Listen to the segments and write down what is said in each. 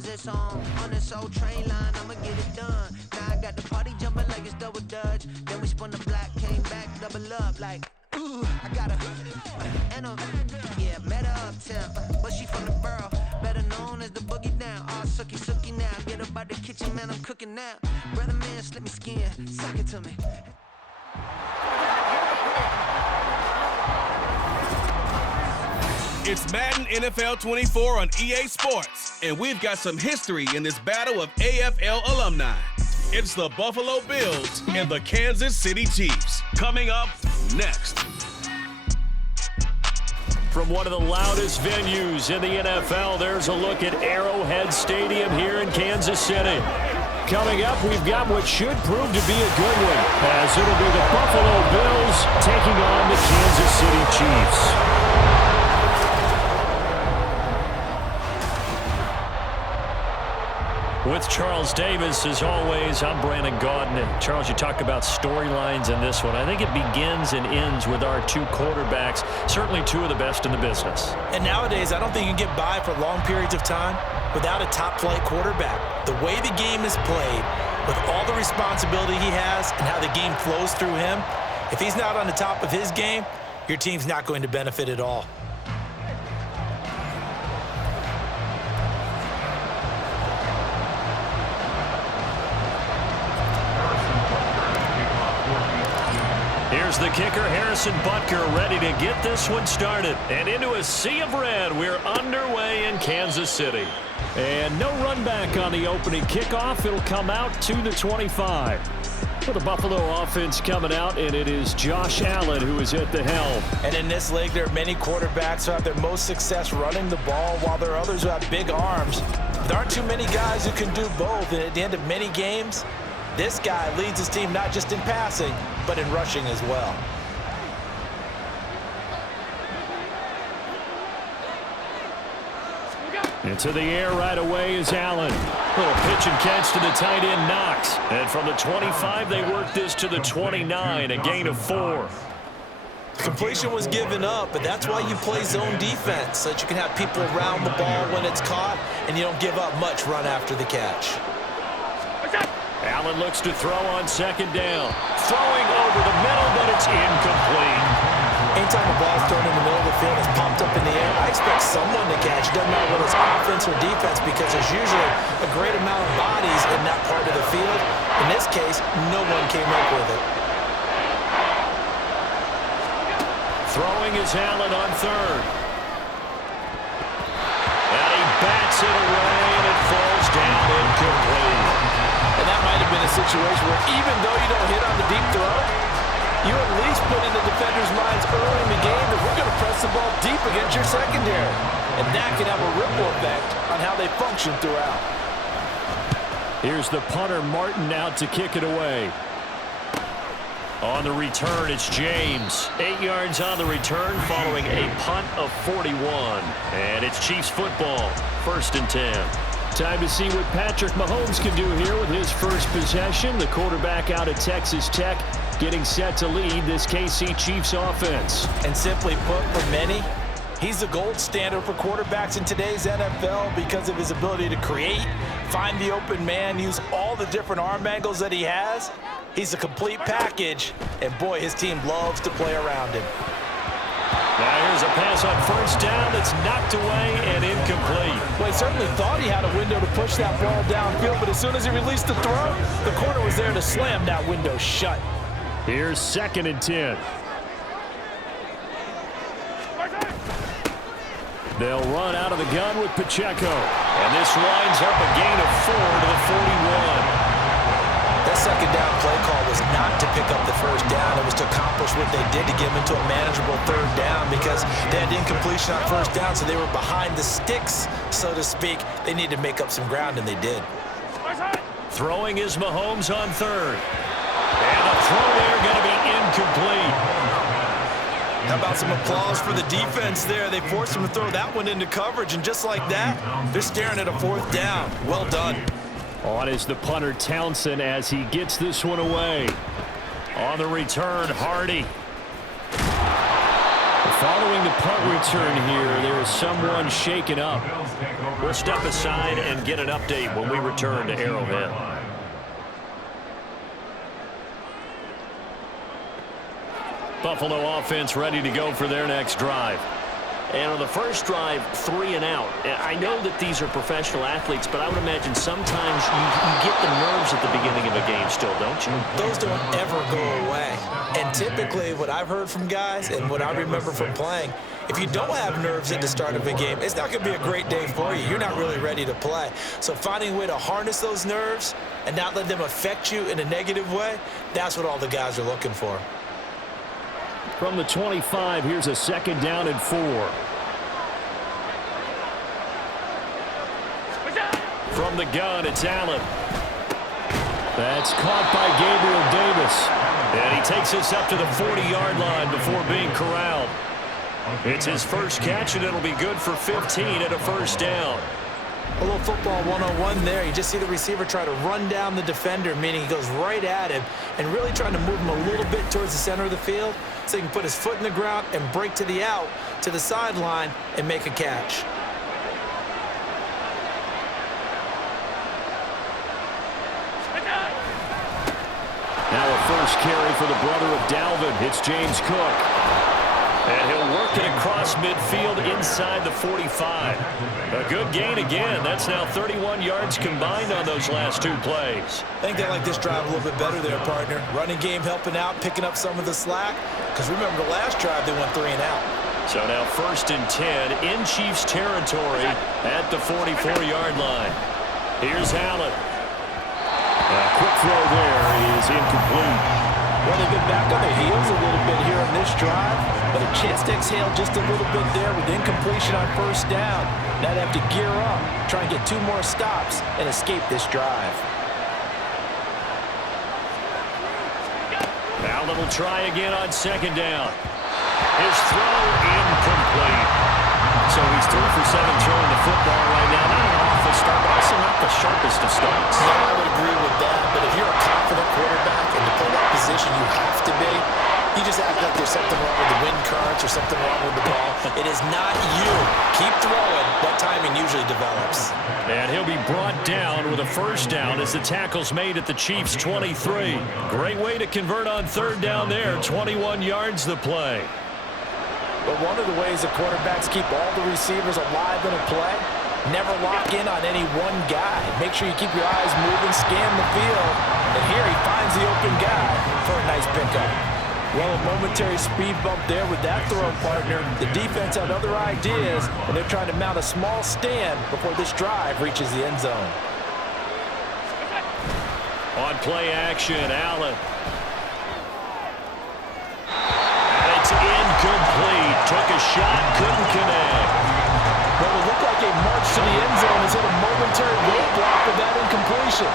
cause it's on this old train line, I'ma get it done. Now I got the party jumping like it's double dutch. Then we spun the block, came back, double up like, ooh, I got her. And yeah, met her uptown, but she from the borough, better known as the boogie down. All sookie now, get up out the kitchen, man, I'm cooking now. Brother man, slip me skin, suck it to me. It's Madden NFL 24 on EA Sports, and we've got some history in this battle of AFL alumni. It's the Buffalo Bills and the Kansas City Chiefs. Coming up next. From one of the loudest venues in the NFL, there's a look at Arrowhead Stadium here in Kansas City. Coming up, we've got what should prove to be a good one, as it'll be the Buffalo Bills taking on the Kansas City Chiefs. With Charles Davis, as always, I'm Brandon Gaudin. And Charles, you talk about storylines in this one. I think it begins and ends with our two quarterbacks, certainly two of the best in the business. And nowadays, I don't think you can get by for long periods of time without a top-flight quarterback. The way the game is played, with all the responsibility he has and how the game flows through him, if he's not on the top of his game, your team's not going to benefit at all. Here's the kicker, Harrison Butker, ready to get this one started. And into a sea of red, we're underway in Kansas City. And no run back on the opening kickoff. It'll come out to the 25. For the Buffalo offense coming out, and it is Josh Allen who is at the helm. And in this league, there are many quarterbacks who have their most success running the ball, while there are others who have big arms. There aren't too many guys who can do both, and at the end of many games, this guy leads his team not just in passing, but in rushing as well. Into the air right away is Allen. Little pitch and catch to the tight end, Knox. And from the 25, they work this to the 29, a gain of 4. Completion was given up, but that's why you play zone defense, so that you can have people around the ball when it's caught, and you don't give up much run after the catch. Allen looks to throw on second down. Throwing over the middle, but it's incomplete. Anytime a ball is thrown in the middle of the field and it's popped up in the air, I expect someone to catch. It doesn't matter whether it's offense or defense, because there's usually a great amount of bodies in that part of the field. In this case, no one came up with it. Throwing is Allen on third. And he bats it away, and it falls down incomplete. And that might have been a situation where even though you don't hit on the deep throw, you at least put in the defenders' minds early in the game that we're going to press the ball deep against your secondary. And that can have a ripple effect on how they function throughout. Here's the punter, Martin, out to kick it away. On the return, it's James. 8 yards on the return following a punt of 41. And it's Chiefs football, 1st and 10. Time to see what Patrick Mahomes can do here with his first possession. The quarterback out of Texas Tech getting set to lead this KC Chiefs offense. And simply put, for many, he's the gold standard for quarterbacks in today's NFL because of his ability to create, find the open man, use all the different arm angles that he has. He's a complete package, and boy, his team loves to play around him. Now here's a pass on first down that's knocked away and incomplete. Well, he certainly thought he had a window to push that ball downfield, but as soon as he released the throw, the corner was there to slam that window shut. Here's 2nd and 10. They'll run out of the gun with Pacheco. And this winds up a gain of 4 to the 41. That second down play call was not to pick up the first down. It was to accomplish what they did to get them into a manageable 3rd down, because they had incompletion on first down, so they were behind the sticks, so to speak. They needed to make up some ground, and they did. Throwing is Mahomes on 3rd. And the throw there going to be incomplete. How about some applause for the defense there? They forced him to throw that one into coverage, and just like that, they're staring at a 4th down. Well done. On is the punter, Townsend, as he gets this one away. On the return, Hardy. Following the punt return here, there is someone shaken up. We'll step aside and get an update when we return to Arrowhead. Buffalo offense ready to go for their next drive. And on the first drive, 3 and out. I know that these are professional athletes, but I would imagine sometimes you get the nerves at the beginning of a game still, don't you? Those don't ever go away. And typically what I've heard from guys and what I remember from playing, if you don't have nerves at the start of a game, it's not going to be a great day for you. You're not really ready to play. So finding a way to harness those nerves and not let them affect you in a negative way, that's what all the guys are looking for. From the 25, here's a 2nd down and 4. From the gun, it's Allen. That's caught by Gabriel Davis. And he takes us up to the 40-yard line before being corralled. It's his first catch, and it'll be good for 15 and a first down. A little football 101 there. You just see the receiver try to run down the defender, meaning he goes right at him and really trying to move him a little bit towards the center of the field so he can put his foot in the ground and break to the out, to the sideline, and make a catch. Now a first carry for the brother of Dalvin. It's James Cook. And he'll work it across midfield inside the 45. A good gain again. That's now 31 yards combined on those last 2 plays. I think they like this drive a little bit better there, partner. Running game helping out, picking up some of the slack. Because remember, the last drive they went 3 and out. So now 1st and 10 in Chiefs territory at the 44-yard line. Here's Allen. A quick throw there is incomplete. Well, they've been back on their heels a little bit here on this drive, but a chance to exhale just a little bit there with incompletion on 1st down. Now they have to gear up, try and get 2 more stops and escape this drive. Allen will try again on 2nd down. His throw incomplete. So he's 3 for 7 throwing the football right now. Not an awful start, but also not the sharpest of starts. Yeah, I would agree with that, but if you're a confident quarterback and to play that position you have to be, you just act like there's something wrong with the wind currents or something wrong with the ball. It is not you. Keep throwing. That timing usually develops. And he'll be brought down with a first down as the tackle's made at the Chiefs' 23. Great way to convert on 3rd down there. 21 yards the play. But one of the ways the quarterbacks keep all the receivers alive in a play, never lock in on any one guy. Make sure you keep your eyes moving, scan the field. And here he finds the open guy for a nice pickup. Well, a momentary speed bump there with that throw, partner. The defense had other ideas, and they're trying to mount a small stand before this drive reaches the end zone. On play action, Allen. And it's incomplete. Took a shot, couldn't connect. Well, it looked like a march to the end zone has hit a momentary roadblock with that incompletion.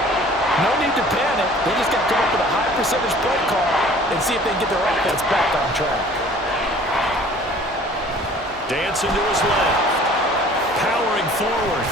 No need to panic. They just got to come up with a high percentage play call and see if they can get their offense back on track. Dancing to his left. Powering forward.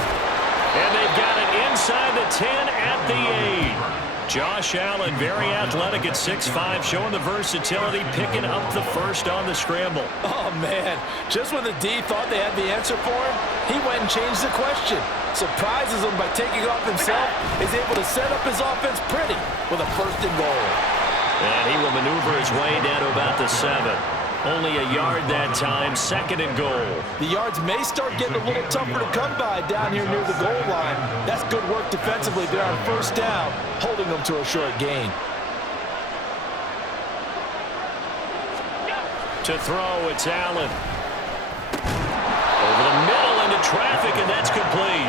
And they've got it inside the 10 at the 8. Josh Allen, very athletic at 6'5", showing the versatility, picking up the first on the scramble. Oh, man. Just when the D thought they had the answer for him, he went and changed the question. Surprises him by taking off himself. Is able to set up his offense pretty with a 1st and goal. And he will maneuver his way down to about the 7. Only a yard that time, 2nd and goal. The yards may start getting a little tougher to come by down here near the goal line. That's good work defensively there on 1st down, holding them to a short gain. To throw, it's Allen. Over the middle into traffic, and that's complete.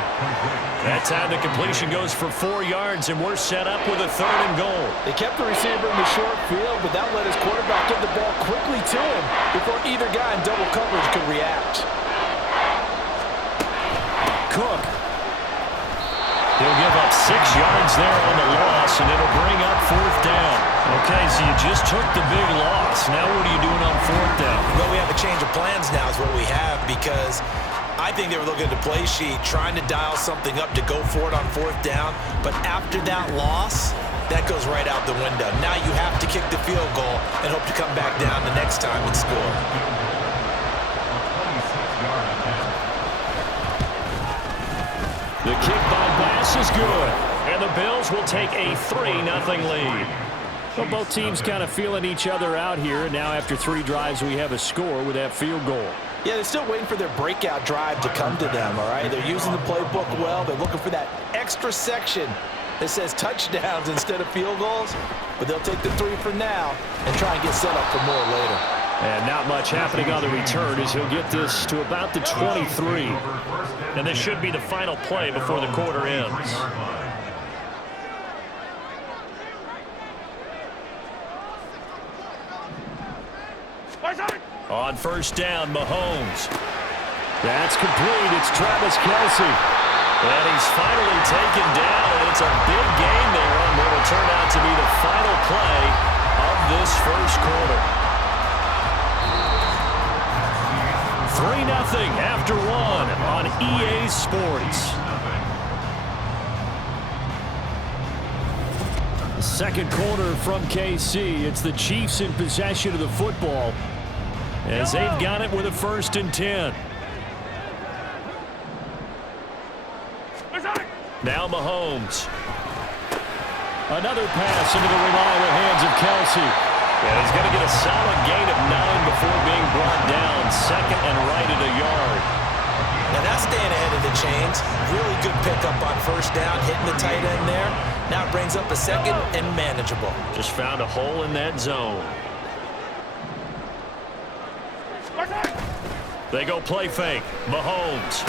That time the completion goes for 4 yards, and we're set up with a 3rd and goal. They kept the receiver in the short field, but that let his quarterback get the ball quickly to him before either guy in double coverage could react. Cook. He'll give up 6 yards there on the loss, and it'll bring up 4th down. Okay, so you just took the big loss. Now what are you doing on 4th down? Well, we have a change of plans now is what we have, because I think they were looking at the play sheet, trying to dial something up to go for it on 4th down. But after that loss, that goes right out the window. Now you have to kick the field goal and hope to come back down the next time and score. The kick by Bass is good. And the Bills will take a 3-0 lead. Well, both teams kind of feeling each other out here. And now after 3 drives, we have a score with that field goal. Yeah, they're still waiting for their breakout drive to come to them, all right? They're using the playbook well. They're looking for that extra section that says touchdowns instead of field goals. But they'll take the 3 for now and try and get set up for more later. And not much happening on the return as he'll get this to about the 23. And this should be the final play before the quarter ends. On first down, Mahomes. That's complete. It's Travis Kelce. And he's finally taken down, and it's a big gain there on what will turn out to be the final play of this first quarter. 3-0 after 1 on EA Sports. Second quarter from KC. It's the Chiefs in possession of the football as they've got it with a 1st and 10. Now Mahomes. Another pass into the reliable hands of Kelce. And he's going to get a solid gain of 9 before being brought down. 2nd and right at a yard. Now that's staying ahead of the chains. Really good pickup on first down, hitting the tight end there. Now it brings up a 2nd and manageable. Just found a hole in that zone. They go play fake. Mahomes.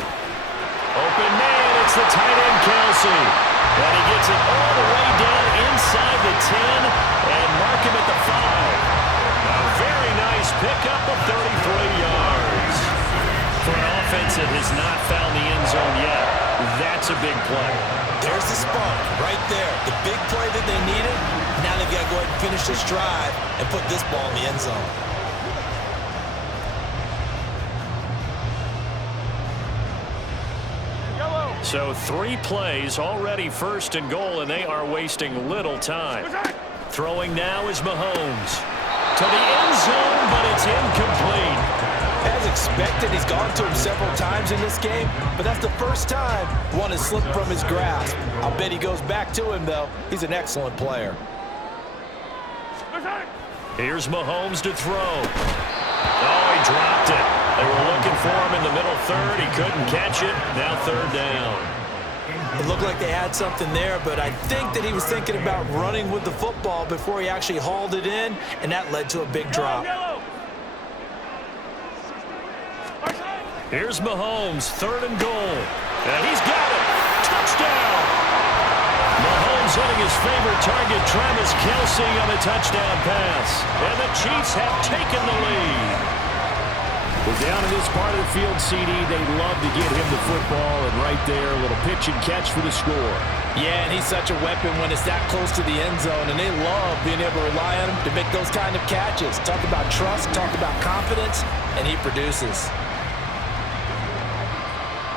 Open man. It's the tight end, Kelce. And he gets it all the way down inside the 10 and mark him at the 5. A very nice pickup of 33 yards. For an offense that has not found the end zone yet, that's a big play. There's the spark right there. The big play that they needed. Now they've got to go ahead and finish this drive and put this ball in the end zone. So 3 plays already 1st and goal, and they are wasting little time. Throwing now is Mahomes. To the end zone, but it's incomplete. As expected, he's gone to him several times in this game, but that's the first time one has slipped from his grasp. I'll bet he goes back to him, though. He's an excellent player. Here's Mahomes to throw. Oh, he dropped it. They were looking for him in the middle 3rd. He couldn't catch it. Now 3rd down. It looked like they had something there, but I think that he was thinking about running with the football before he actually hauled it in, and that led to a big drop. Here's Mahomes, 3rd and goal. And he's got it. Touchdown. Mahomes hitting his favorite target, Travis Kelce, on a touchdown pass. And the Chiefs have taken the lead. We're down in this part of the field, CD. They love to get him the football, and right there, a little pitch and catch for the score. Yeah, and he's such a weapon when it's that close to the end zone, and they love being able to rely on him to make those kind of catches. Talk about trust, talk about confidence, and he produces.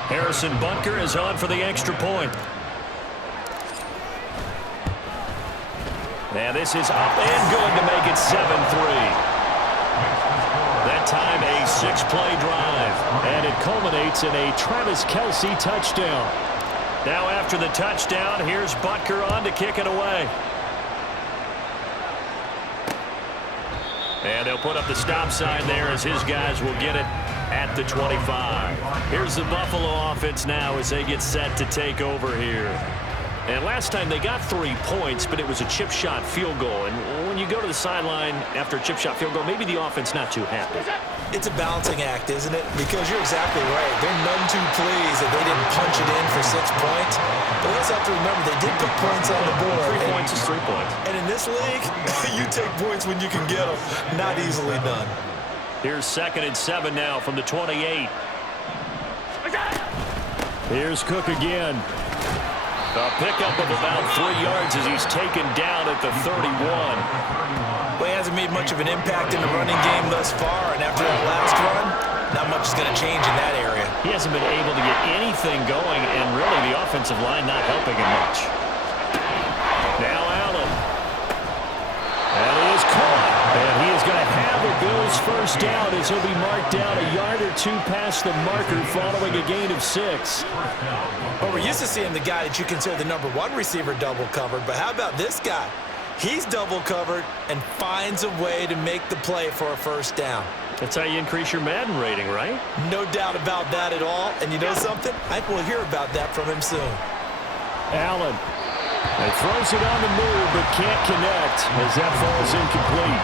Harrison Butker is on for the extra point. And this is up and good to make it 7-3. That time a 6-play drive, and it culminates in a Travis Kelce touchdown. Now after the touchdown, here's Butker on to kick it away. And they'll put up the stop sign there as his guys will get it at the 25. Here's the Buffalo offense now as they get set to take over here. And last time they got 3 points, but it was a chip shot field goal. And when you go to the sideline after a chip shot field goal, maybe the offense not too happy. It's a balancing act, isn't it? Because you're exactly right. They're none too pleased that they didn't punch it in for 6 points. But we also have to remember they did put points on the board. 3 points is 3 points. And in this league, you take points when you can get them. Not easily done. Here's 2nd and 7 now from the 28. Here's Cook again. A pickup of about 3 yards as he's taken down at the 31. Well, he hasn't made much of an impact in the running game thus far, and after that last run, not much is going to change in that area. He hasn't been able to get anything going, and really the offensive line not helping him much. Now Allen. And he is caught, and he is going to have the Bills his first down as he'll be marked down a yard or two past the marker following a gain of 6. Well, we're used to seeing the guy that you consider the #1 receiver double covered, but how about this guy? He's double covered and finds a way to make the play for a first down. That's how you increase your Madden rating, right? No doubt about that at all. And you know something? I think we'll hear about that from him soon. Allen. He throws it on the move, but can't connect as that falls incomplete.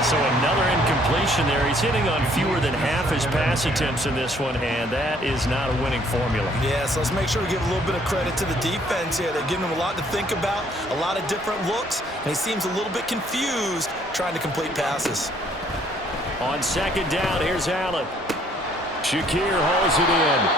So another incompletion there. He's hitting on fewer than half his pass attempts in this one, and that is not a winning formula. Yeah, so let's make sure we give a little bit of credit to the defense here. They're giving him a lot to think about, a lot of different looks, and he seems a little bit confused trying to complete passes. On second down, here's Allen. Shakir hauls it in.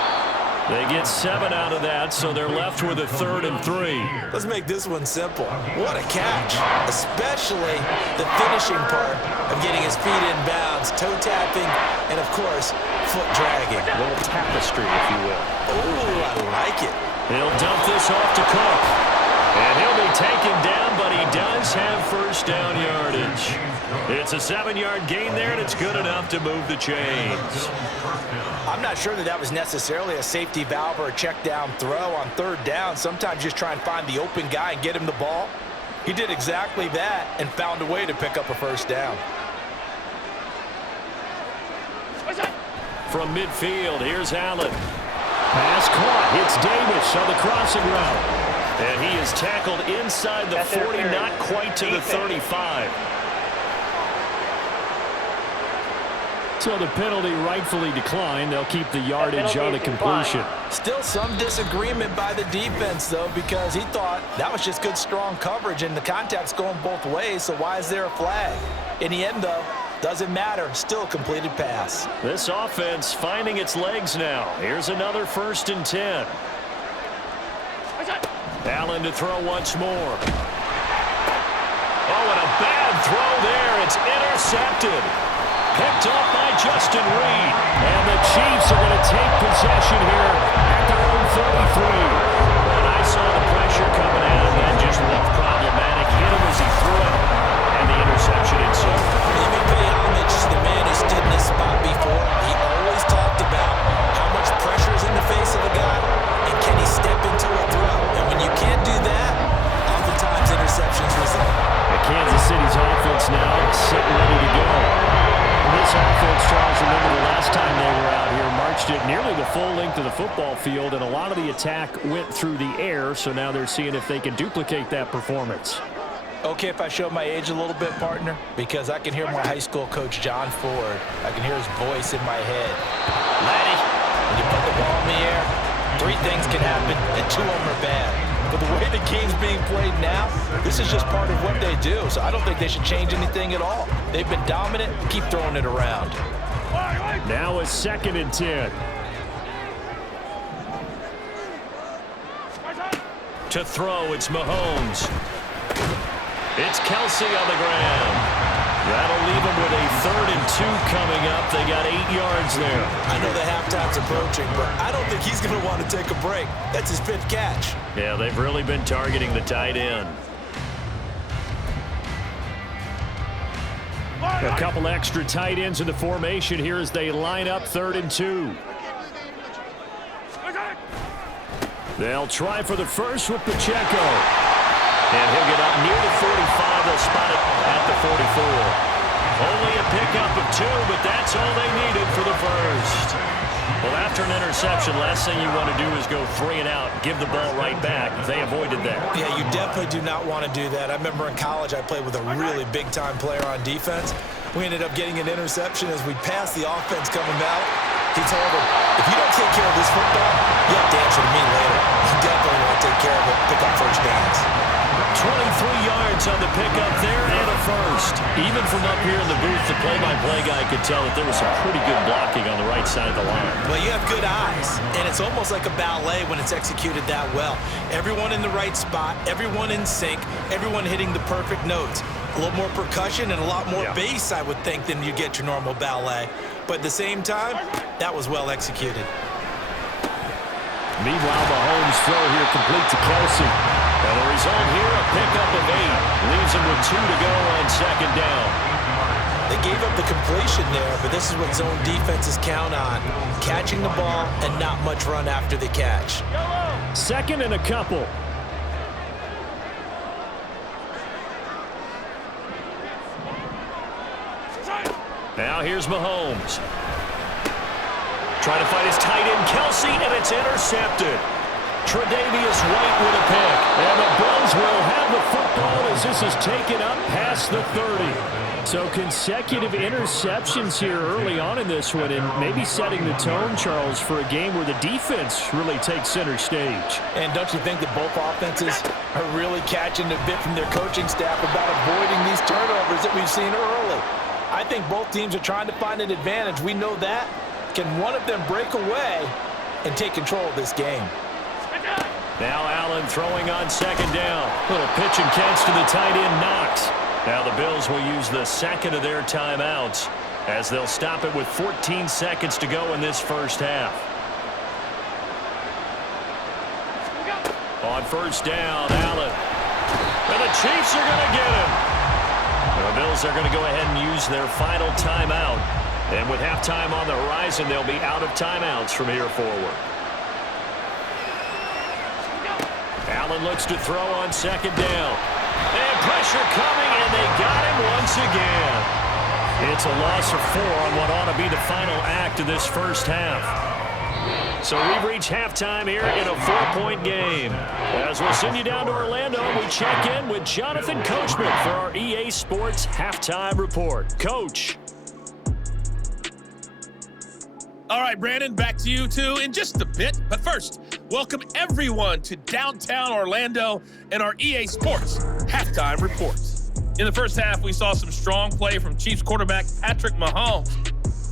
They get 7 out of that, so they're left with a 3rd and 3. Let's make this one simple. What a catch, especially the finishing part of getting his feet in bounds, toe tapping, and, of course, foot dragging. A little tapestry, if you will. Oh, I like it. He'll dump this off to Cook. And he'll be taken down, but he does have first down yardage. It's a 7-yard gain there, and it's good enough to move the chains. I'm not sure that was necessarily a safety valve or a check down throw on 3rd down. Sometimes just try and find the open guy and get him the ball. He did exactly that and found a way to pick up a first down. From midfield, here's Allen. Pass caught. Hits Davis on the crossing route. And he is tackled inside the 40, not quite to the 35. So the penalty rightfully declined. They'll keep the yardage on the completion. Still some disagreement by the defense, though, because he thought that was just good, strong coverage, and the contact's going both ways, so why is there a flag? In the end, though, doesn't matter. Still a completed pass. This offense finding its legs now. Here's another 1st and 10. Allen to throw once more. Oh, and a bad throw there. It's intercepted. Picked up by Justin Reed. And the Chiefs are going to take possession here at their own 33. And I saw the pressure coming at him. That just looked problematic. Hit him as he threw it. And the interception ensued. Let me pay homage to the man who stood in this spot before. He always talked about how much pressure is in the face of a guy and can he step into a throw. And when you can't do that, oftentimes interceptions result. And Kansas City's offense now sitting ready to go. This offense, Charles, remember the last time they were out here, marched it nearly the full length of the football field, and a lot of the attack went through the air, so now they're seeing if they can duplicate that performance. Okay, if I show my age a little bit, partner, because I can hear my high school coach, John Ford. I can hear his voice in my head. Laddie, when you put the ball in the air, 3 things can happen, and 2 of them are bad. But the way the game's being played now, this is just part of what they do. So I don't think they should change anything at all. They've been dominant. Keep throwing it around. Now a 2nd and 10. To throw, it's Mahomes. It's Kelsey on the ground. That'll leave them with a 3rd and 2 coming up. They got 8 yards there. I know the halftime's approaching, but I don't think he's going to want to take a break. That's his 5th catch. Yeah, they've really been targeting the tight end. A couple extra tight ends in the formation here as they line up 3rd and 2. They'll try for the first with Pacheco. And he'll get up near the 45. They'll spot it at the 44. Only a pickup of 2, but that's all they needed for the first. Well, after an interception, last thing you want to do is go 3 and out, give the ball right back. They avoided that. Yeah, you definitely do not want to do that. I remember in college I played with a really big-time player on defense. We ended up getting an interception as we passed the offense coming out. He told him, if you don't take care of this football, you have to answer to me later. You definitely want to take care of it, pick up first downs. 23 yards on the pickup there and a first. Even from up here in the booth, the play-by-play guy could tell that there was some pretty good blocking on the right side of the line. Well, you have good eyes, and it's almost like a ballet when it's executed that well. Everyone in the right spot, everyone in sync, everyone hitting the perfect notes. A little more percussion and a lot more bass, I would think, than you get your normal ballet. But at the same time, that was well executed. Meanwhile, Mahomes' throw here complete to Kelsey. And the result here, a pickup of 8. Leaves him with 2 to go on 2nd down. They gave up the completion there, but this is what zone defenses count on. Catching the ball and not much run after the catch. Second and a couple. Now here's Mahomes. Trying to find his tight end, Kelsey, and it's intercepted. Tre'Davious White with a pick. And the Bills will have the football as this is taken up past the 30. So consecutive interceptions here early on in this one, and maybe setting the tone, Charles, for a game where the defense really takes center stage. And don't you think that both offenses are really catching a bit from their coaching staff about avoiding these turnovers that we've seen early? I think both teams are trying to find an advantage. We know that. Can one of them break away and take control of this game? Now Allen throwing on second down. Little pitch and catch to the tight end, Knox. Now the Bills will use the second of their timeouts as they'll stop it with 14 seconds to go in this first half. On first down, Allen. And the Chiefs are going to get him. The Bills are going to go ahead and use their final timeout. And with halftime on the horizon, they'll be out of timeouts from here forward. Allen looks to throw on second down. And pressure coming, and they got him once again. It's a loss of 4 on what ought to be the final act of this first half. So we've reached halftime here in a 4-point game. As we'll send you down to Orlando, we check in with Jonathan Coachman for our EA Sports Halftime Report. Coach. All right, Brandon, back to you two in just a bit. But first, welcome everyone to downtown Orlando and our EA Sports Halftime Report. In the first half, we saw some strong play from Chiefs quarterback Patrick Mahomes.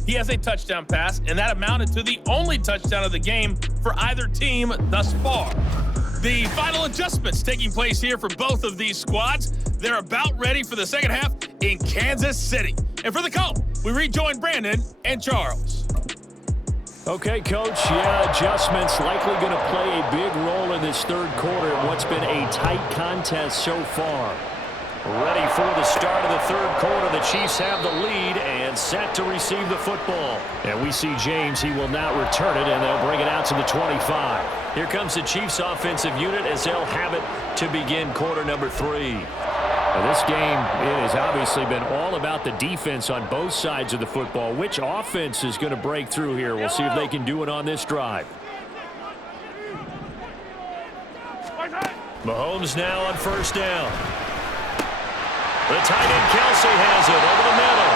He has a touchdown pass, and that amounted to the only touchdown of the game for either team thus far. The final adjustments taking place here for both of these squads. They're about ready for the second half in Kansas City. And for the call, we rejoin Brandon and Charles. Okay, Coach, adjustments likely going to play a big role in this third quarter in what's been a tight contest so far. Ready for the start of the third quarter. The Chiefs have the lead and set to receive the football. And we see James. He will not return it, and they'll bring it out to the 25. Here comes the Chiefs offensive unit as they'll have it to begin quarter number 3. Now, this game has obviously been all about the defense on both sides of the football. Which offense is going to break through here? We'll see if they can do it on this drive. Mahomes now on first down. The tight end Kelsey has it over the middle.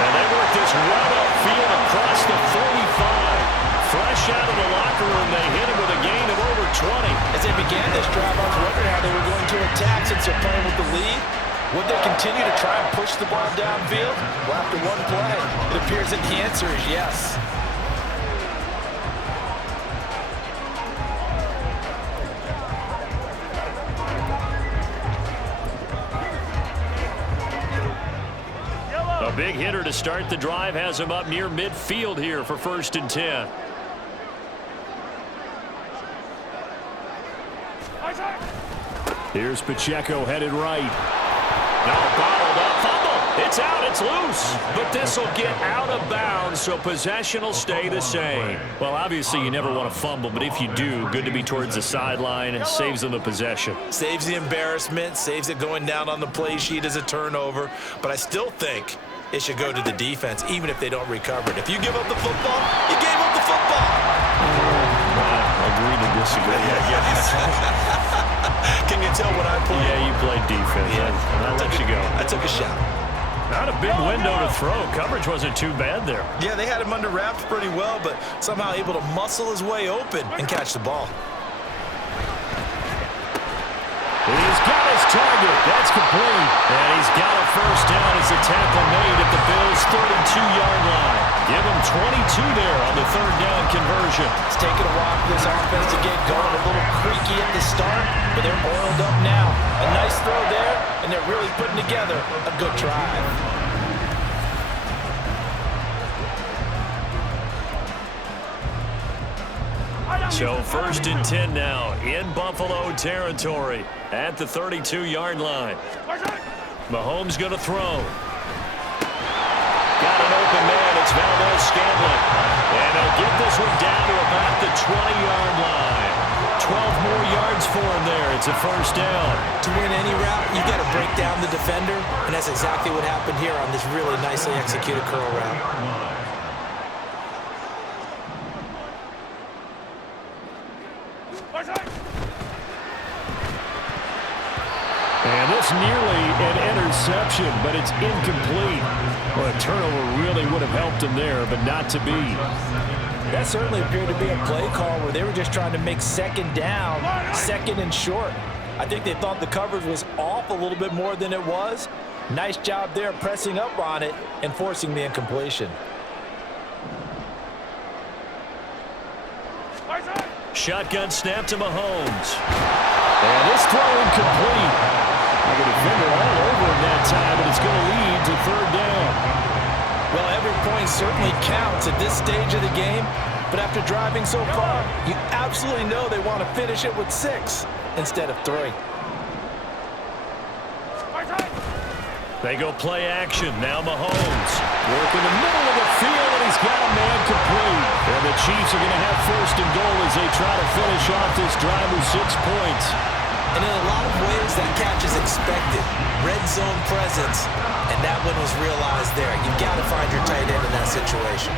And they work this right upfield across the 45. Fresh out of the locker room, they hit him with a gain of over 20. As they began this drive, I was wondering how they were going to attack since they're playing with the lead. Would they continue to try and push the ball downfield? Well, after one play, it appears that the answer is yes. A big hitter to start the drive has him up near midfield here for 1st and 10. Here's Pacheco headed right. Now bottled up, fumble. It's out, it's loose. But this will get out of bounds, so possession will stay the same. Well, obviously you never want to fumble, but if you do, good to be towards the sideline. It saves them the possession. Saves the embarrassment, saves it going down on the play sheet as a turnover. But I still think it should go to the defense, even if they don't recover it. If you give up the football, you gave up the football. Agree to disagree, I guess. Can you tell what I played? Yeah, you played defense. Yeah. I'll let you go. I took a shot. Not a big window to throw. Coverage wasn't too bad there. Yeah, they had him under wraps pretty well, but somehow able to muscle his way open and catch the ball. He's got his target. That's complete. And he's got a first down as the tackle made at the Bills' 32-yard line. Give him 22 there on the third down conversion. It's taken a while for this offense to get going. A little creaky at the start, but they're oiled up now. A nice throw there, and they're really putting together a good drive. So 1st and 10 now in Buffalo territory at the 32-yard line. Mahomes going to throw. It's Valdez-Scantling. And they'll get this one down to about the 20-yard line. 12 more yards for him there. It's a first down. To win any route, you've got to break down the defender, and that's exactly what happened here on this really nicely executed curl route. And it's nearly an interception, but it's incomplete. Well, a turnover really would have helped him there, but not to be. That certainly appeared to be a play call where they were just trying to make second down, second and short. I think they thought the coverage was off a little bit more than it was. Nice job there pressing up on it and forcing the incompletion. Shotgun snap to Mahomes. And this throw incomplete. The defender all over him that time, but it's going to lead to third down. Well, every point certainly counts at this stage of the game, but after driving so far, you absolutely know they want to finish it with 6 instead of 3. They go play action. Now Mahomes. Work in the middle of the field, and he's got a man complete. And the Chiefs are going to have first and goal as they try to finish off this drive with 6 points. And in a lot of ways, that catch is expected. Red zone presence, and that one was realized there. You've got to find your tight end in that situation.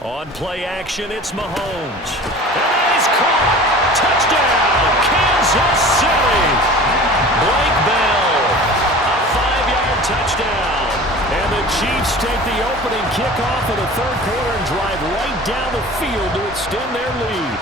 On play action, it's Mahomes. And he's caught. Touchdown, Kansas City. Blake Bell, a 5-yard touchdown. And the Chiefs take the opening kickoff of the third quarter and drive right down the field to extend their lead.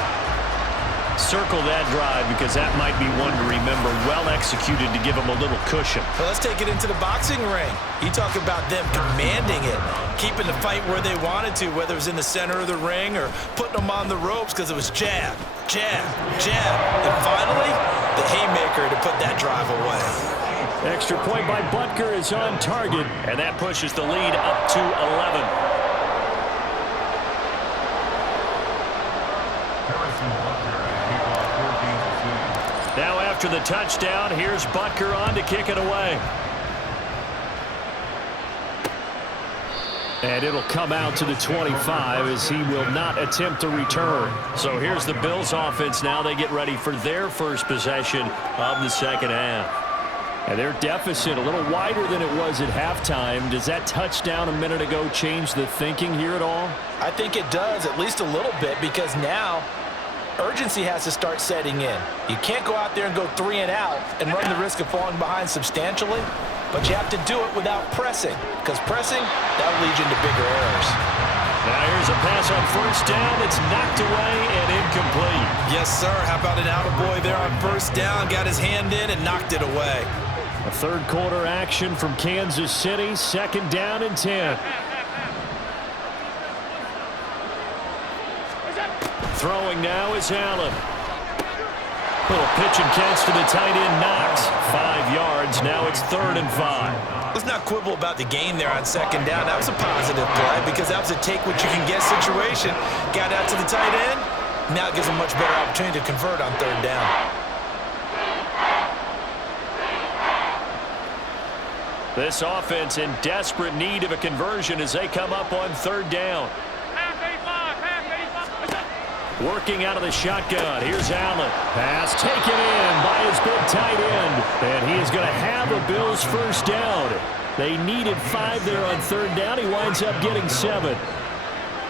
Circle that drive because that might be one to remember. Well executed to give them a little cushion. Well, let's take it into the boxing ring. You talk about them commanding it, keeping the fight where they wanted to, whether it was in the center of the ring or putting them on the ropes because it was jab, jab, jab. And finally, the haymaker to put that drive away. Extra point by Butker is on target, and that pushes the lead up to 11. Now after the touchdown, here's Butker on to kick it away. And it'll come out to the 25 as he will not attempt a return. So here's the Bills offense now. They get ready for their first possession of the second half. And their deficit a little wider than it was at halftime. Does that touchdown a minute ago change the thinking here at all? I think it does, at least a little bit, because now urgency has to start setting in. You can't go out there and go 3 and out and run the risk of falling behind substantially, but you have to do it without pressing, because pressing, that'll lead you into bigger errors. Now here's a pass on first down. It's knocked away and incomplete. Yes, sir. How about an attaboy there on first down? Got his hand in and knocked it away. A third quarter action from Kansas City. Second down and 10. Throwing now is Allen. Little pitch and catch to the tight end, Knox. 5 yards. Now it's 3rd and 5. Let's not quibble about the gain there on second down. That was a positive play because that was a take-what-you-can-get situation. Got out to the tight end. Now it gives them a much better opportunity to convert on 3rd down. This offense in desperate need of a conversion as they come up on 3rd down. Working out of the shotgun. Here's Allen. Pass taken in by his big tight end. And he is going to have a Bills first down. They needed 5 there on 3rd down. He winds up getting 7.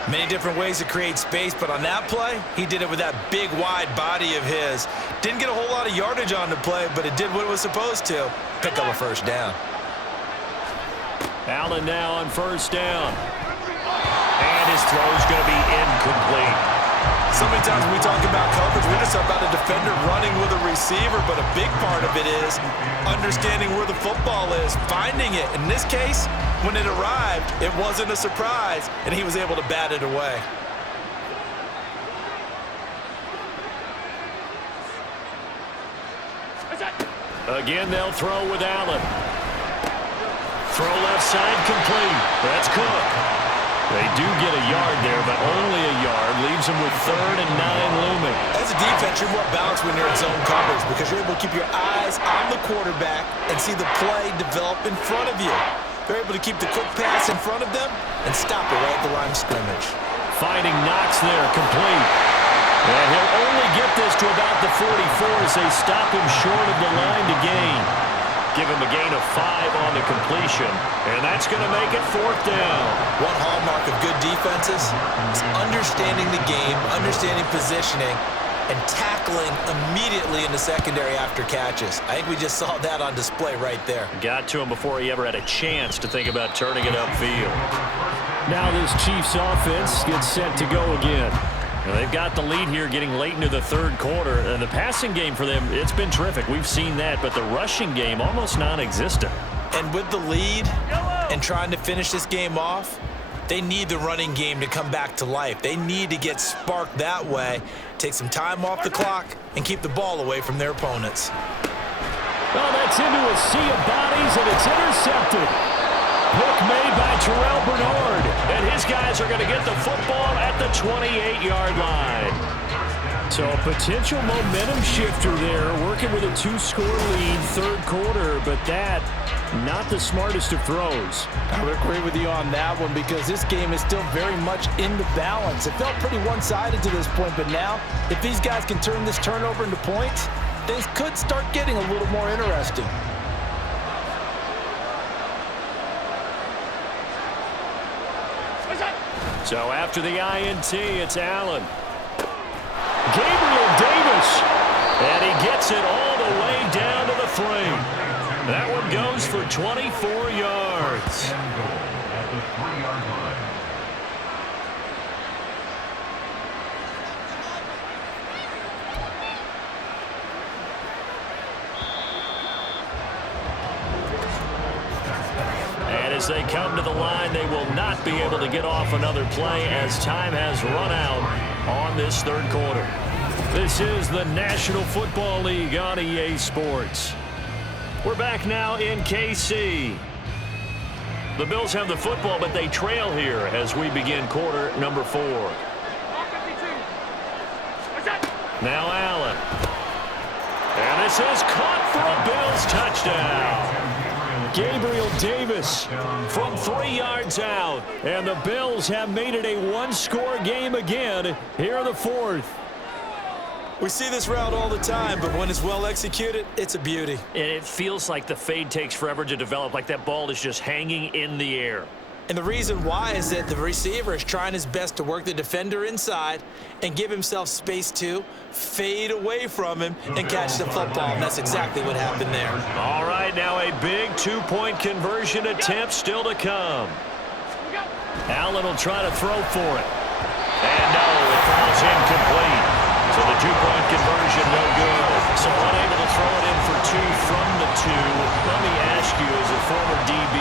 Many different ways to create space, but on that play, he did it with that big, wide body of his. Didn't get a whole lot of yardage on the play, but it did what it was supposed to. Pick up a first down. Allen now on first down. And his throw is going to be incomplete. So many times when we talk about coverage, we're just about a defender running with a receiver, but a big part of it is understanding where the football is, finding it. In this case, when it arrived, it wasn't a surprise, and he was able to bat it away. Again, they'll throw with Allen. Throw left side complete. That's Cook. They do get a yard there, but only a yard. Leaves them with 3rd and 9 looming. As a defense, you're more balanced when you're in zone coverage because you're able to keep your eyes on the quarterback and see the play develop in front of you. They're able to keep the quick pass in front of them and stop it right at the line of scrimmage. Finding Knox there, complete. And he'll only get this to about the 44 as they stop him short of the line to gain. Give him a gain of 5 on the completion, and that's going to make it 4th down. One hallmark of good defenses is understanding the game, understanding positioning, and tackling immediately in the secondary after catches. I think we just saw that on display right there. Got to him before he ever had a chance to think about turning it upfield. Now this Chiefs offense gets set to go again. Now they've got the lead here getting late into the 3rd quarter. And the passing game for them, it's been terrific. We've seen that, but the rushing game almost non-existent. And with the lead and trying to finish this game off, they need the running game to come back to life. They need to get sparked that way, take some time off the clock, and keep the ball away from their opponents. Well, that's into a sea of bodies, and it's intercepted. Pick made by Terrell Bernard, and his guys are going to get the football at the 28-yard line. So a potential momentum shifter there, working with a 2-score lead, 3rd quarter, but that, not the smartest of throws. I would agree with you on that one because this game is still very much in the balance. It felt pretty one-sided to this point, but now, if these guys can turn this turnover into points, things could start getting a little more interesting. So after the INT, it's Allen. Gabriel Davis. And he gets it all the way down to the 3. That one goes for 24 yards. As they come to the line, they will not be able to get off another play as time has run out on this 3rd quarter. This is the National Football League on EA Sports. We're back now in KC. The Bills have the football, but they trail here as we begin quarter number 4. Now Allen. And this is caught for a Bills touchdown. Gabriel Davis from 3 yards out. And the Bills have made it a 1-score game again here in the 4th. We see this route all the time, but when it's well executed, it's a beauty. And it feels like the fade takes forever to develop, like that ball is just hanging in the air. And the reason why is that the receiver is trying his best to work the defender inside and give himself space to fade away from him and catch the football. And that's exactly what happened there. All right, now a big 2-point conversion attempt still to come. Allen will try to throw for it. And no, it falls incomplete. So the 2-point conversion no good. So unable to throw it in for 2 from the 2. Let me ask you, as a former DB,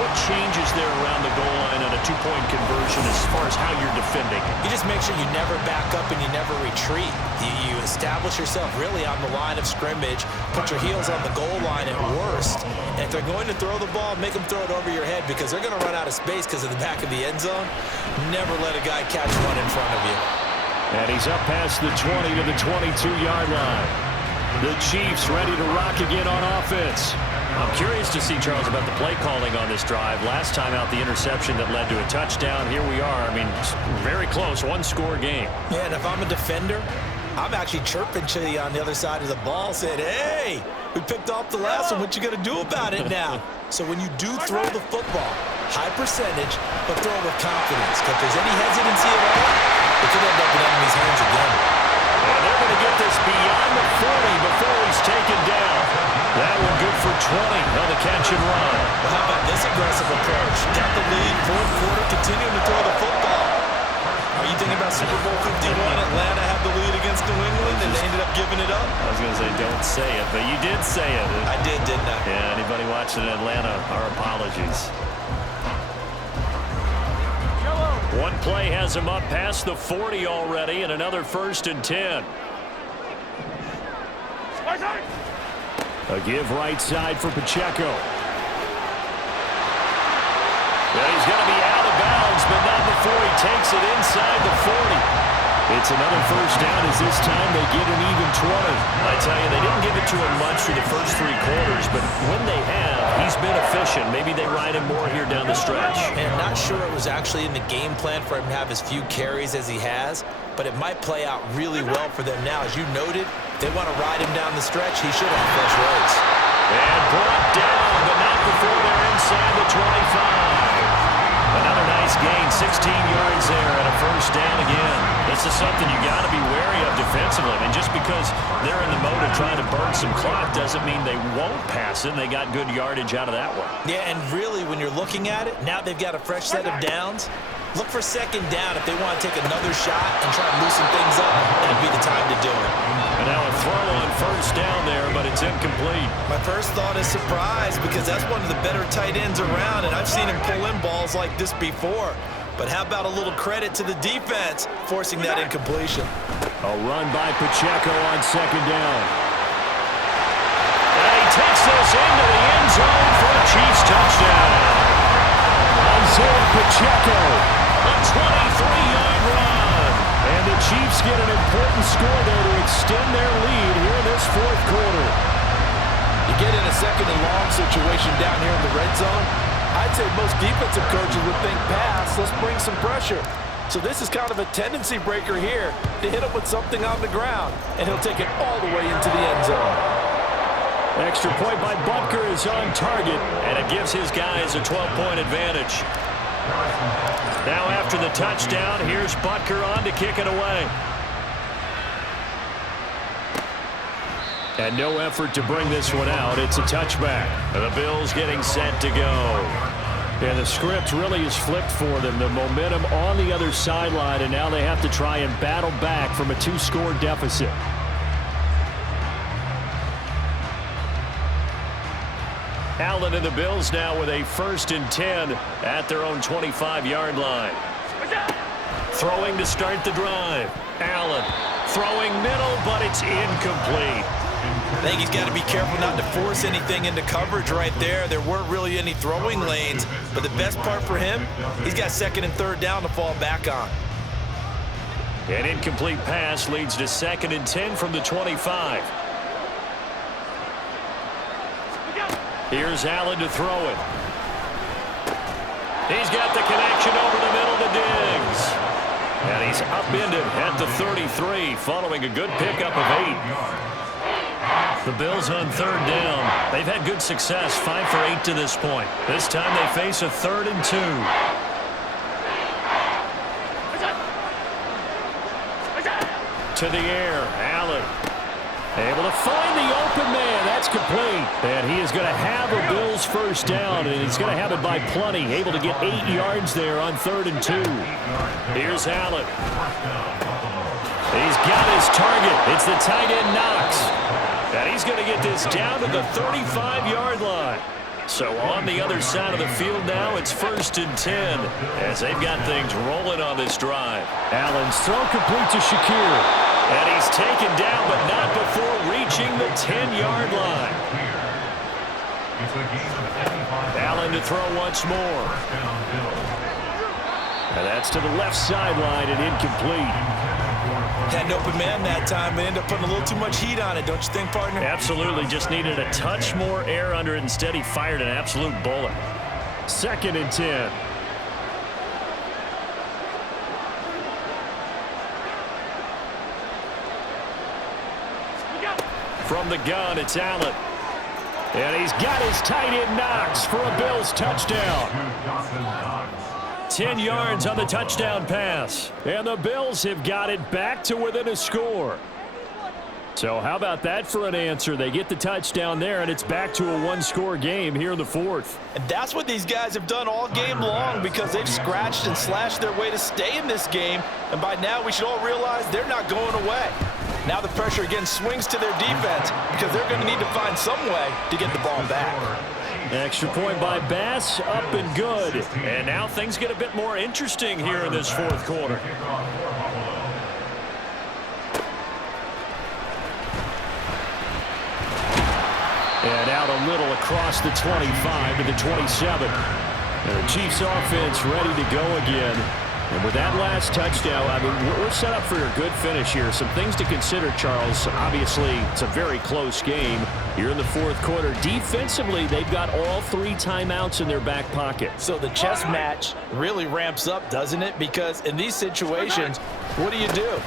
what changes there around the goal line on a 2-point conversion as far as how you're defending? You just make sure you never back up and you never retreat. You establish yourself really on the line of scrimmage, put your heels on the goal line at worst. And if they're going to throw the ball, make them throw it over your head because they're going to run out of space because of the back of the end zone. Never let a guy catch one in front of you. And he's up past the 20 to the 22-yard line. The Chiefs ready to rock again on offense. I'm curious to see, Charles, about the play calling on this drive. Last time out, the interception that led to a touchdown. Here we are. I mean, very close, 1-score game. Yeah, and if I'm a defender, I'm actually chirping to you on the other side of the ball, saying, hey, we picked off the last one. What you going to do about it now? So when you do throw the football, high percentage, but throw it with confidence. If there's any hesitancy at all, it could end up in enemy's hands again. And they're going to get this beyond the 40 before he's taken down. That one good for 20 on the catch and run. Well, how about this aggressive approach? Got the lead, 4th quarter, continuing to throw the football. Are you thinking about Super Bowl 51? Atlanta had the lead against New England, and they ended up giving it up? I was going to say, don't say it, but you did say it. I did, didn't I? Yeah, anybody watching in Atlanta, our apologies. One play has him up past the 40 already, and another 1st and 10. A give right side for Pacheco. Yeah, he's going to be out of bounds, but not before he takes it inside the 40. It's another first down as this time they get an even 20. I tell you, they didn't give it to him much through the first 3 quarters, but when they have, he's been efficient. Maybe they ride him more here down the stretch. Man, not sure it was actually in the game plan for him to have as few carries as he has, but it might play out really well for them now. As you noted, if they want to ride him down the stretch, he should have fresh legs. And brought down, but not before they're inside the 25. Another nice gain, 16 yards there and a first down again. This is something you got to be wary of defensively. I mean, just because they're in the mode of trying to burn some clock doesn't mean they won't pass it. They got good yardage out of that one. Yeah, and really, when you're looking at it, now they've got a fresh set of downs. Look for second down if they want to take another shot and try to loosen things up. That'd be the time to do it. And now a throw on first down there, but it's incomplete. My first thought is surprise because that's one of the better tight ends around, and I've seen him pull in balls like this before. But how about a little credit to the defense forcing that incompletion? A run by Pacheco on second down. And he takes this into the end zone for a Chiefs touchdown. Isaiah Pacheco, a 23-yard run. And the Chiefs get an important score there to extend their lead here in this fourth quarter. You get in a second and long situation down here in the red zone, I'd say most defensive coaches would think pass, let's bring some pressure. So this is kind of a tendency breaker here to hit him with something on the ground, and he'll take it all the way into the end zone. Extra point by Butker is on target, and it gives his guys a 12-point advantage. Now after the touchdown, here's Butker on to kick it away. And no effort to bring this one out. It's a touchback. And the Bills getting set to go. And the script really is flipped for them. The momentum on the other sideline, and now they have to try and battle back from a 2-score deficit. Allen and the Bills now with a 1st and 10 at their own 25-yard line. Throwing to start the drive. Allen throwing middle, but it's incomplete. I think he's got to be careful not to force anything into coverage right there. There weren't really any throwing lanes, but the best part for him, he's got 2nd and 3rd down to fall back on. An incomplete pass leads to 2nd and 10 from the 25. Here's Allen to throw it. He's got the connection over the middle to Diggs. And he's upended at the 33 following a good pickup of 8. The Bills on 3rd down. They've had good success, 5 for 8 to this point. This time they face a 3rd and 2. To the air, Allen. Able to find the open man. That's complete. And he is going to have a Bills first down, and he's going to have it by plenty. Able to get 8 yards there on 3rd and 2. Here's Allen. He's got his target. It's the tight end Knox. And he's going to get this down to the 35-yard line. So on the other side of the field now, it's 1st and 10 as they've got things rolling on this drive. Allen's throw complete to Shakir. And he's taken down, but not before reaching the 10-yard line. Allen to throw once more. And that's to the left sideline and incomplete. Had an open man that time, but ended up putting a little too much heat on it, don't you think, partner? Absolutely. Just needed a touch more air under it. Instead, he fired an absolute bullet. 2nd and 10. From the gun, it's Allen. And he's got his tight end Knox for a Bills touchdown. 10 yards on the touchdown pass. And the Bills have got it back to within a score. So how about that for an answer? They get the touchdown there, and it's back to a 1-score game here in the 4th. And that's what these guys have done all game long because they've scratched and slashed their way to stay in this game. And by now, we should all realize they're not going away. Now the pressure again swings to their defense because they're going to need to find some way to get the ball back. Extra point by Bass, up and good. And now things get a bit more interesting here in this 4th quarter. And out a little across the 25 to the 27. And the Chiefs offense ready to go again. And with that last touchdown, I mean, we're set up for a good finish here. Some things to consider, Charles. Obviously, it's a very close game. Here in the fourth quarter, defensively, they've got all 3 timeouts in their back pocket. So the chess match really ramps up, doesn't it? Because in these situations, what do?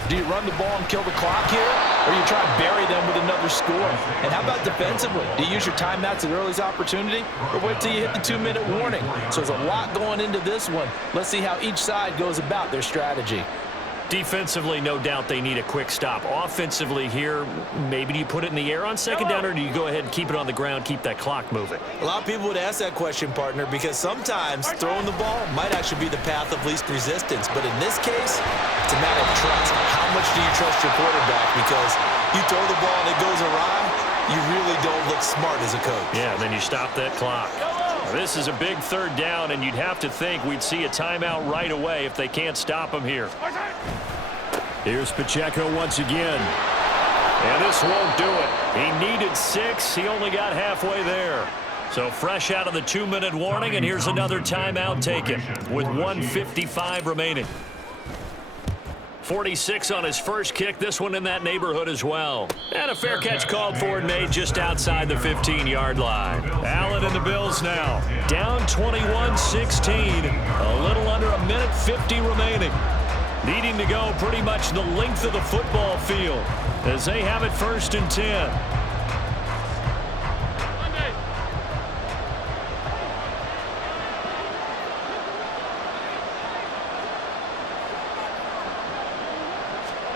Do you run the ball and kill the clock here? Or you try and bury them with another score? And how about defensively? Do you use your timeouts at earliest opportunity? Or wait till you hit the 2-minute warning? So there's a lot going into this one. Let's see how each side goes about their strategy. Defensively, no doubt they need a quick stop. Offensively here, maybe do you put it in the air on second down, or do you go ahead and keep it on the ground, keep that clock moving? A lot of people would ask that question, partner, because sometimes throwing the ball might actually be the path of least resistance. But in this case, it's a matter of trust. How much do you trust your quarterback? Because you throw the ball and it goes awry, you really don't look smart as a coach. Yeah, then you stop that clock. This is a big third down, and you'd have to think we'd see a timeout right away if they can't stop him here. Here's Pacheco once again. And this won't do it. He needed 6. He only got halfway there. So fresh out of the 2-minute warning, and here's another timeout taken with 1:55 remaining. 46 on his first kick, this one in that neighborhood as well. And a fair catch called for and made just outside the 15-yard line. Allen and the Bills now. Down 21-16. A little under a minute 50 remaining. Needing to go pretty much the length of the football field as they have it 1st and 10.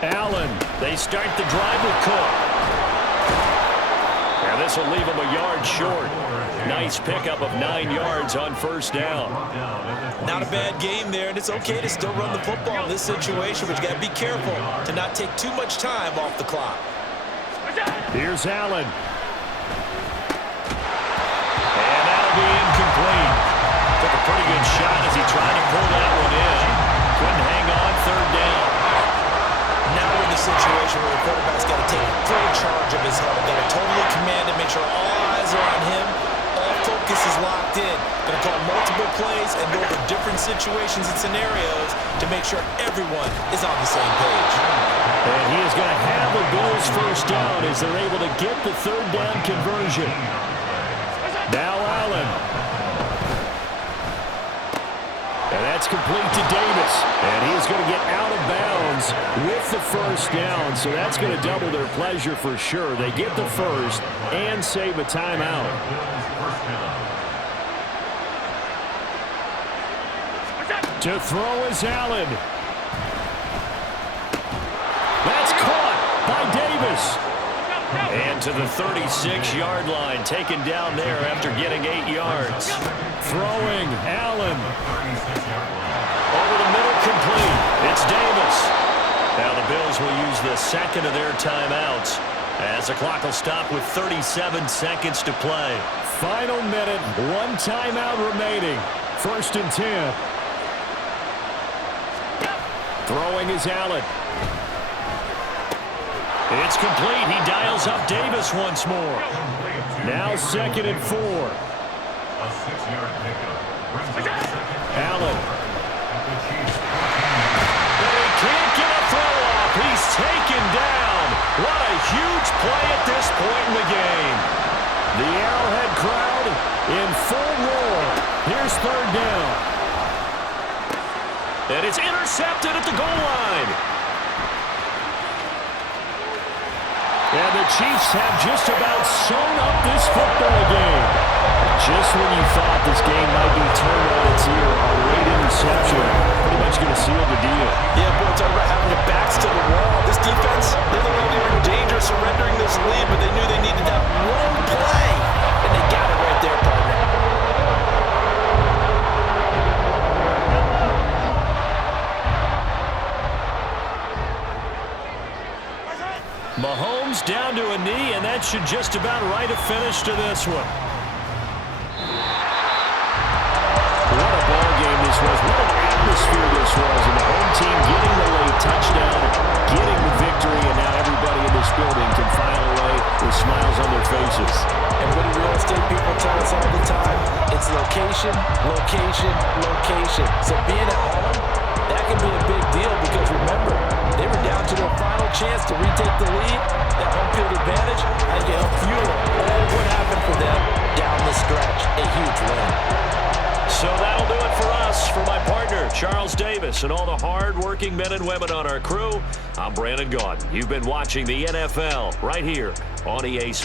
Allen, they start the drive with Cook. And this will leave him a yard short. Nice pickup of 9 yards on 1st down. Not a bad game there, and it's okay to still run the football in this situation, but you got to be careful to not take too much time off the clock. Here's Allen. And that'll be incomplete. Took a pretty good shot as he tried to pull that one in. Couldn't hang on 3rd down. Now we're in the situation where the quarterback's got to take full charge of his huddle. Got to totally command it, make sure all eyes are on him. All focus is locked in. Going to call multiple plays and go over different situations and scenarios to make sure everyone is on the same page. And he is going to have the Bills 1st down as they're able to get the 3rd down conversion. Now Allen. And that's complete to Davis. And he is going to get out of bounds with the 1st down. So that's going to double their pleasure for sure. They get the 1st and save a timeout. To throw is Allen. That's caught by Davis. And to the 36-yard line, taken down there after getting 8 yards. Throwing, Allen. Over the middle, complete. It's Davis. Now the Bills will use the 2nd of their timeouts as the clock will stop with 37 seconds to play. Final minute, 1 timeout remaining. 1st and 10. Throwing is Allen. It's complete. He dials up Davis once more. Now 2nd and 4. Allen. They can't get a throw off. He's taken down. What a huge play at this point in the game. The Arrowhead crowd in full roar. Here's 3rd down. And it's intercepted at the goal line. And the Chiefs have just about sewn up this football game. Just when you thought this game might be turned on its ear, a late interception pretty much going to seal the deal. Yeah, boy, talk about having your backs to the wall. This defense, they looked like they were in danger surrendering this lead, but they knew they needed that one play, and they got it right there, partner. Mahomes down to a knee, and that should just about write a finish to this one. What a ball game this was. What an atmosphere this was. And the home team getting the late touchdown, getting the victory, and now everybody in this building can file away with smiles on their faces. And what do real estate people tell us all the time? It's location, location, location. So being at home, that can be a big deal because, remember, they were down to their final chance to retake the lead. That home field advantage, I think it helped fuel all what happened for them down the stretch. A huge win. So that'll do it for us. For my partner, Charles Davis, and all the hard-working men and women on our crew, I'm Brandon Gaudin. You've been watching the NFL right here on EA Sports.